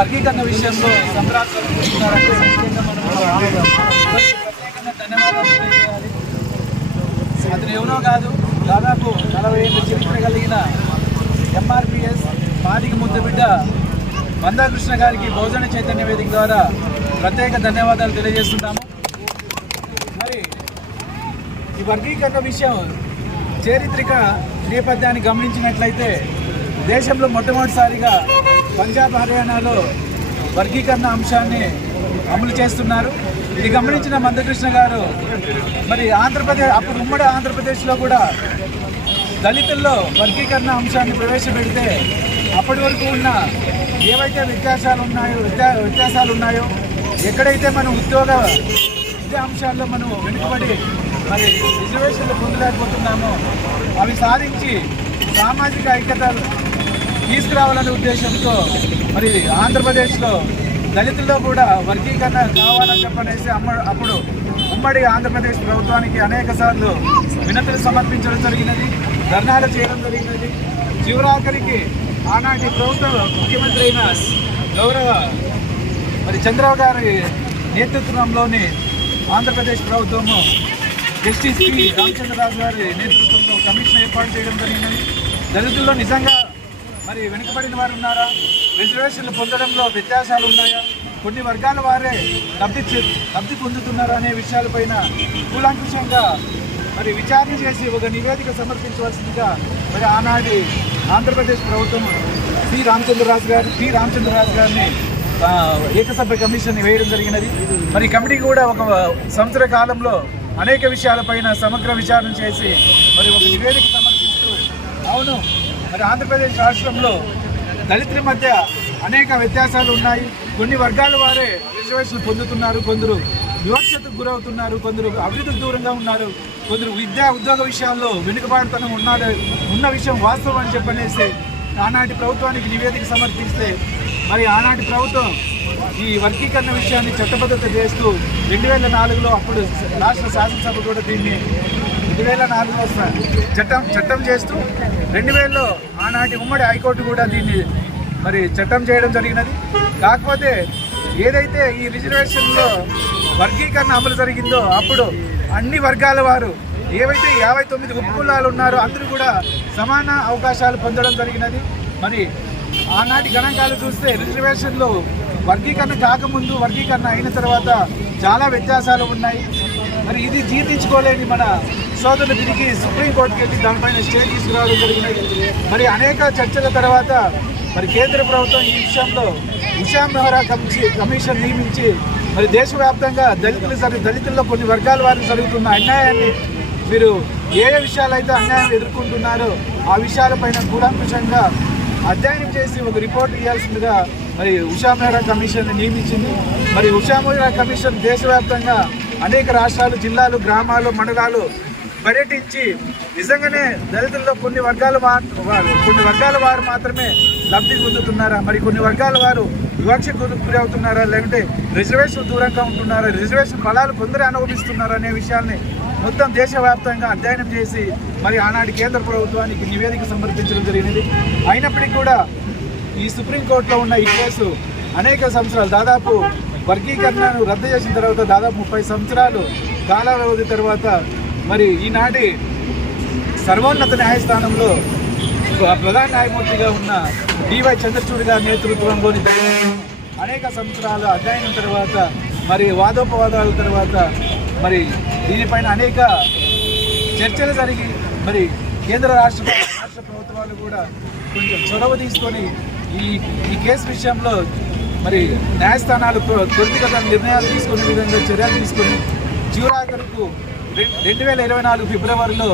వర్గీకరణ విషయంలో సంబరాలు ప్రత్యేకంగా ధన్యవాదాలు అతను ఎవరో కాదు దాదాపు నలభై ఏళ్ళ చరిత్ర కలిగిన ఎంఆర్పిఎస్ మాదిగ ముద్దబిడ్డ మందాకృష్ణ గారికి భోజన చైతన్య వేదిక ద్వారా ప్రత్యేక ధన్యవాదాలు తెలియజేస్తున్నాము. మరి ఈ వర్గీకరణ విషయం చారిత్రక నేపథ్యాన్ని గమనించినట్లయితే దేశంలో మొట్టమొదటిసారిగా పంజాబ్ హర్యానాలో వర్గీకరణ అంశాన్ని అమలు చేస్తున్నారు. ఇది గమనించిన మందకృష్ణ గారు మరి ఆంధ్రప్రదేశ్ అప్పుడు ఉమ్మడి ఆంధ్రప్రదేశ్లో కూడా దళితుల్లో వర్గీకరణ అంశాన్ని ప్రవేశపెడితే అప్పటి వరకు ఉన్న ఏవైతే వ్యత్యాసాలు ఉన్నాయో వ్యత్యా వ్యత్యాసాలు ఉన్నాయో ఎక్కడైతే మనం ఉద్యోగ విద్యా అంశాల్లో మనం వెనుకబడి మరి రిజర్వేషన్లు పొందలేకపోతున్నామో అవి సాధించి సామాజిక ఐక్యత తీసుకురావాలనే ఉద్దేశంతో మరి ఆంధ్రప్రదేశ్లో దళితుల్లో కూడా వర్గీకరణ కావాలని చెప్పనేసి అమ్మ అప్పుడు ఉమ్మడి ఆంధ్రప్రదేశ్ ప్రభుత్వానికి అనేక సార్లు వినతులు సమర్పించడం జరిగినది ధర్నాలు చేయడం జరిగినది. చివరాఖరికి ఆనాటి ప్రభుత్వ ముఖ్యమంత్రి అయిన గౌరవ మరి చంద్రబాబు గారి నేతృత్వంలోని ఆంధ్రప్రదేశ్ ప్రభుత్వము జస్టిస్ పి రామచంద్రరాజు గారి నేతృత్వంలో కమిషన్ ఏర్పాటు చేయడం జరిగినది. దళితుల్లో నిజంగా మరి వెనుకబడిన వారు ఉన్నారా? రిజర్వేషన్లు పొందడంలో వ్యత్యాసాలు ఉన్నాయా? కొన్ని వర్గాల వారే లబ్ధి లబ్ధి పొందుతున్నారా అనే విషయాలపైన కూలంకుషంగా మరి విచారణ చేసి ఒక నివేదిక సమర్పించవలసిందిగా మరి ఆనాటి ఆంధ్రప్రదేశ్ ప్రభుత్వం పి. రామచంద్రరాజు గారు పి. రామచంద్రరాజు గారిని ఏకసభ్య కమిషన్ వేయడం జరిగినది. మరి కమిటీ కూడా ఒక సంవత్సర కాలంలో అనేక విషయాలపైన సమగ్ర విచారణ చేసి మరి ఒక నివేదిక సమర్పిస్తూ అవును మరి ఆంధ్రప్రదేశ్ రాష్ట్రంలో దళితుల మధ్య అనేక వ్యత్యాసాలు ఉన్నాయి. కొన్ని వర్గాల వారే రిజర్వేషన్లు పొందుతున్నారు. కొందరు వివక్షతకు గురవుతున్నారు. కొందరు అభివృద్ధికి దూరంగా ఉన్నారు. కొందరు విద్యా ఉద్యోగ విషయాల్లో వెనుకబాటుతనం ఉన్నారు ఉన్న విషయం వాస్తవం అని చెప్పనేసి ఆనాటి ప్రభుత్వానికి నివేదిక సమర్పిస్తే మరి ఆనాటి ప్రభుత్వం ఈ వర్గీకరణ విషయాన్ని చట్టబద్ధత చేస్తూ రెండు వేల నాలుగులో అప్పుడు రాష్ట్ర శాసనసభ కూడా దీన్ని రెండు వేల నాలుగులో చట్టం చట్టం చేస్తూ రెండు వేలలో ఆనాటి ఉమ్మడి హైకోర్టు కూడా దీన్ని మరి చట్టం చేయడం జరిగినది. కాకపోతే ఏదైతే ఈ రిజర్వేషన్లో వర్గీకరణ అమలు జరిగిందో అప్పుడు అన్ని వర్గాల వారు ఏవైతే యాభై తొమ్మిది ఉపకులాలు ఉన్నారో అందరూ కూడా సమాన అవకాశాలు పొందడం జరిగినది. మరి ఆనాటి గణాంకాలు చూస్తే రిజర్వేషన్లో వర్గీకరణ కాకముందు వర్గీకరణ అయిన తర్వాత చాలా వ్యత్యాసాలు ఉన్నాయి. మరి ఇది జీర్ణించుకోలేని మన సోదరులు తిరిగి సుప్రీంకోర్టుకి వెళ్ళి దానిపైన స్టే తీసుకురావడం జరిగినది మరి అనేక చర్చల తర్వాత మరి కేంద్ర ప్రభుత్వం ఈ విషయంలో ఉషా మెహరా కమిషన్ కమిషన్ నియమించి మరి దేశవ్యాప్తంగా దళితులు సరి దళితుల్లో కొన్ని వర్గాల వారికి జరుగుతున్న అన్యాయాన్ని మీరు ఏ ఏ విషయాలైతే అన్యాయం ఎదుర్కొంటున్నారో ఆ విషయాలపైన కూలంకుషంగా అధ్యయనం చేసి ఒక రిపోర్ట్ ఇవ్వాల్సిందిగా మరి ఉషా మెహరా కమిషన్ నియమించింది. మరి ఉషా మెహరా కమిషన్ దేశవ్యాప్తంగా అనేక రాష్ట్రాలు జిల్లాలు గ్రామాలు మండలాలు పర్యటించి నిజంగానే దళితుల్లో కొన్ని వర్గాల వారు వారు- కొన్ని వర్గాల వారు మాత్రమే లబ్ధి పొందుతున్నారా? మరి కొన్ని వర్గాల వారు వివక్ష గురి గురి అవుతున్నారా? లేకుంటే రిజర్వేషన్ దూరంగా ఉంటున్నారా? రిజర్వేషన్ ఫలాలు కొందరే అనుభవిస్తున్నారా అనే విషయాల్ని మొత్తం దేశవ్యాప్తంగా అధ్యయనం చేసి మరి ఆనాటి కేంద్ర ప్రభుత్వానికి నివేదిక సమర్పించడం జరిగినది. అయినప్పటికీ కూడా ఈ సుప్రీంకోర్టులో ఉన్న ఈ కేసు అనేక సంవత్సరాలు దాదాపు వర్గీకరణను రద్దు చేసిన తర్వాత దాదాపు ముప్పై సంవత్సరాలు కాల వ్యవధి తర్వాత మరి ఈనాటి సర్వోన్నత న్యాయస్థానంలో ప్రధాన న్యాయమూర్తిగా ఉన్న డివై చంద్రచూడ్ గారి నేతృత్వంలోని అనేక సంవత్సరాల అధ్యయనం తర్వాత మరి వాదోపవాదాల తర్వాత మరి దీనిపైన అనేక చర్చలు జరిగి మరి కేంద్ర రాష్ట్ర రాష్ట్ర ప్రభుత్వాలు కూడా కొంచెం చొరవ తీసుకొని ఈ ఈ కేసు విషయంలో మరి న్యాయస్థానాలు త్వరితగత నిర్ణయాలు తీసుకునే విధంగా చర్యలు తీసుకొని చివరాఖరుకు రెం- రెండు వేల ఇరవై నాలుగు ఫిబ్రవరిలో